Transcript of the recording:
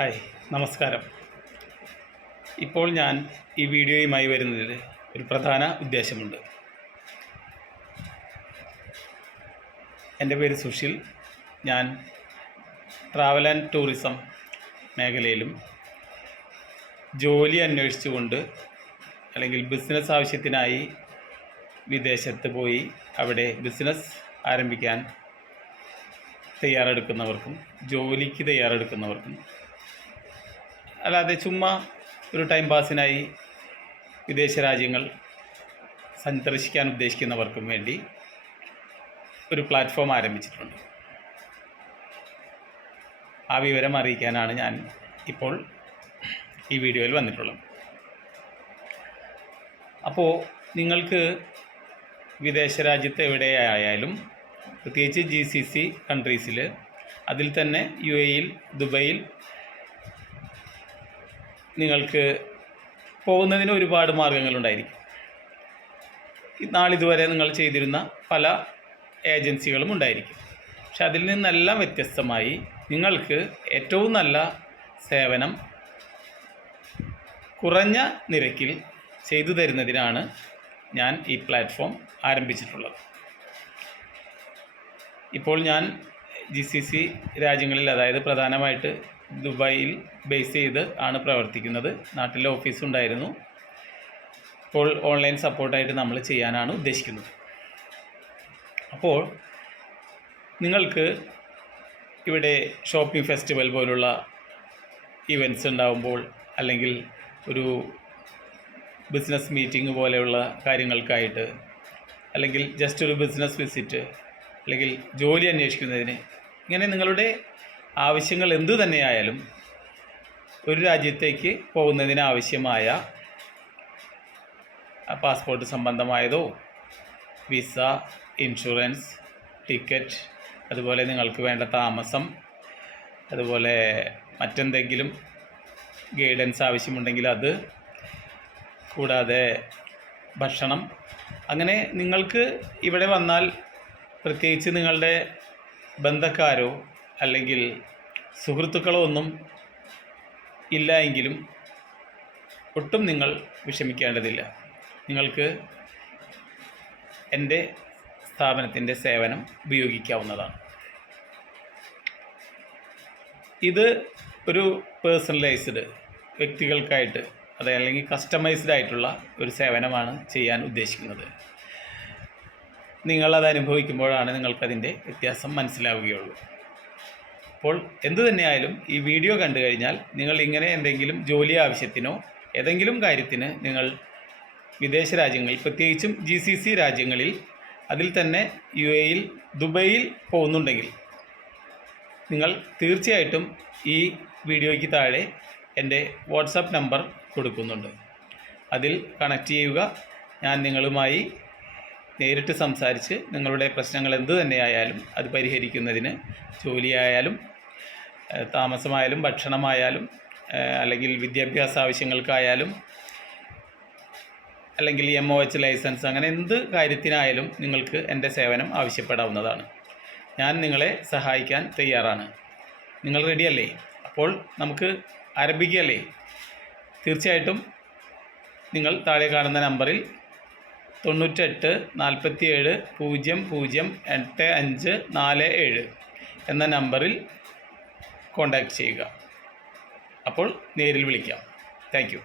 Hi, നമസ്കാരം. ഇപ്പോൾ ഞാൻ ഈ വീഡിയോയുമായി വരുന്നതിൽ ഒരു പ്രധാന ഉദ്ദേശമുണ്ട്. എൻ്റെ പേര് സുശീൽ. ഞാൻ ട്രാവൽ ആൻഡ് ടൂറിസം മേഖലയിലും ജോലി അന്വേഷിച്ചുകൊണ്ട് അല്ലെങ്കിൽ ബിസിനസ് ആവശ്യത്തിനായി വിദേശത്ത് പോയി അവിടെ ബിസിനസ് ആരംഭിക്കാൻ തയ്യാറെടുക്കുന്നവർക്കും ജോലിക്ക് തയ്യാറെടുക്കുന്നവർക്കും അല്ലാതെ ചുമ്മാ ഒരു ടൈം പാസിനായി വിദേശ രാജ്യങ്ങൾ സന്ദർശിക്കാൻ ഉദ്ദേശിക്കുന്നവർക്കും വേണ്ടി ഒരു പ്ലാറ്റ്ഫോം ആരംഭിച്ചിട്ടുണ്ട്. ആ വിവരം അറിയിക്കാനാണ് ഞാൻ ഇപ്പോൾ ഈ വീഡിയോയിൽ വന്നിട്ടുള്ളത്. അപ്പോൾ നിങ്ങൾക്ക് വിദേശ രാജ്യത്ത് എവിടെയായാലും പ്രത്യേകിച്ച് GCC കൺട്രീസിൽ, അതിൽ തന്നെ UAE, ദുബൈയിൽ നിങ്ങൾക്ക് പോകുന്നതിന് ഒരുപാട് മാർഗങ്ങളുണ്ടായിരിക്കും. നാളിതുവരെ നിങ്ങൾ ചെയ്തിരുന്ന പല ഏജൻസികളും ഉണ്ടായിരിക്കും. പക്ഷെ അതിൽ നിന്നെല്ലാം വ്യത്യസ്തമായി നിങ്ങൾക്ക് ഏറ്റവും നല്ല സേവനം കുറഞ്ഞ നിരക്കിൽ ചെയ്തു തരുന്നതിനാണ് ഞാൻ ഈ പ്ലാറ്റ്ഫോം ആരംഭിച്ചിട്ടുള്ളത്. ഇപ്പോൾ ഞാൻ GCC രാജ്യങ്ങളിൽ, അതായത് പ്രധാനമായിട്ട് ദുബായിൽ ബേസ് ചെയ്ത് ആണ് പ്രവർത്തിക്കുന്നത്. നാട്ടിലെ ഓഫീസുണ്ടായിരുന്നു. ഇപ്പോൾ ഓൺലൈൻ സപ്പോർട്ടായിട്ട് നമ്മൾ ചെയ്യാനാണ് ഉദ്ദേശിക്കുന്നത്. അപ്പോൾ നിങ്ങൾക്ക് ഇവിടെ ഷോപ്പിംഗ് ഫെസ്റ്റിവൽ പോലുള്ള ഇവൻറ്റ്സ് ഉണ്ടാകുമ്പോൾ, അല്ലെങ്കിൽ ഒരു ബിസിനസ് മീറ്റിംഗ് പോലെയുള്ള കാര്യങ്ങൾക്കായിട്ട്, അല്ലെങ്കിൽ ജസ്റ്റ് ഒരു ബിസിനസ് വിസിറ്റ്, അല്ലെങ്കിൽ ജോലി അന്വേഷിക്കുന്നതിന്, ഇങ്ങനെ നിങ്ങളുടെ ആവശ്യങ്ങൾ എന്തു തന്നെയായാലും ഒരു രാജ്യത്തേക്ക് പോകുന്നതിനാവശ്യമായ പാസ്പോർട്ട് സംബന്ധമായതോ, വിസ, ഇൻഷുറൻസ്, ടിക്കറ്റ്, അതുപോലെ നിങ്ങൾക്ക് വേണ്ട താമസം, അതുപോലെ മറ്റെന്തെങ്കിലും ഗൈഡൻസ് ആവശ്യമുണ്ടെങ്കിൽ അത്, കൂടാതെ ഭക്ഷണം, അങ്ങനെ നിങ്ങൾക്ക് ഇവിടെ വന്നാൽ പ്രത്യേകിച്ച് നിങ്ങളുടെ ബന്ധക്കാരോ അല്ലെങ്കിൽ സുഹൃത്തുക്കളോ ഒന്നും ഇല്ല എങ്കിലും ഒട്ടും നിങ്ങൾ വിഷമിക്കേണ്ടതില്ല. നിങ്ങൾക്ക് എൻ്റെ സ്ഥാപനത്തിൻ്റെ സേവനം ഉപയോഗിക്കാവുന്നതാണ്. ഇത് ഒരു പേഴ്സണലൈസ്ഡ്, വ്യക്തികൾക്കായിട്ട്, അല്ലെങ്കിൽ കസ്റ്റമൈസ്ഡ് ആയിട്ടുള്ള ഒരു സേവനമാണ് ചെയ്യാൻ ഉദ്ദേശിക്കുന്നത്. നിങ്ങളത് അനുഭവിക്കുമ്പോഴാണ് നിങ്ങൾക്കതിൻ്റെ വ്യത്യാസം മനസ്സിലാവുകയുള്ളൂ. അപ്പോൾ എന്തു തന്നെയായാലും ഈ വീഡിയോ കണ്ടു കഴിഞ്ഞാൽ നിങ്ങൾ ഇങ്ങനെ എന്തെങ്കിലും ജോലി ആവശ്യത്തിനോ ഏതെങ്കിലും കാര്യത്തിന് നിങ്ങൾ വിദേശ രാജ്യങ്ങളിൽ, പ്രത്യേകിച്ചും GCC രാജ്യങ്ങളിൽ, അതിൽ തന്നെ UAE, ദുബൈയിൽ പോകുന്നുണ്ടെങ്കിൽ നിങ്ങൾ തീർച്ചയായിട്ടും ഈ വീഡിയോയ്ക്ക് താഴെ എൻ്റെ വാട്സാപ്പ് നമ്പർ കൊടുക്കുന്നുണ്ട്. അതിൽ കണക്റ്റ് ചെയ്യുക. ഞാൻ നിങ്ങളുമായി നേരിട്ട് സംസാരിച്ച് നിങ്ങളുടെ പ്രശ്നങ്ങൾ എന്തു തന്നെയായാലും അത് പരിഹരിക്കുന്നതിന്, ജോലിയായാലും താമസമായാലും ഭക്ഷണമായാലും, അല്ലെങ്കിൽ വിദ്യാഭ്യാസ ആവശ്യങ്ങൾക്കായാലും, അല്ലെങ്കിൽ MOH ലൈസൻസ്, അങ്ങനെ എന്ത് കാര്യത്തിനായാലും നിങ്ങൾക്ക് എൻ്റെ സേവനം ആവശ്യപ്പെടാവുന്നതാണ്. ഞാൻ നിങ്ങളെ സഹായിക്കാൻ തയ്യാറാണ്. നിങ്ങൾ റെഡിയല്ലേ? അപ്പോൾ നമുക്ക് ആരംഭിക്കുകയല്ലേ? തീർച്ചയായിട്ടും നിങ്ങൾ താഴെ കാണുന്ന നമ്പറിൽ 98 47 00 8547 എന്ന നമ്പറിൽ കോൺടാക്റ്റ് ചെയ്യുക. അപ്പോൾ നേരിൽ വിളിക്കാം. Thank you.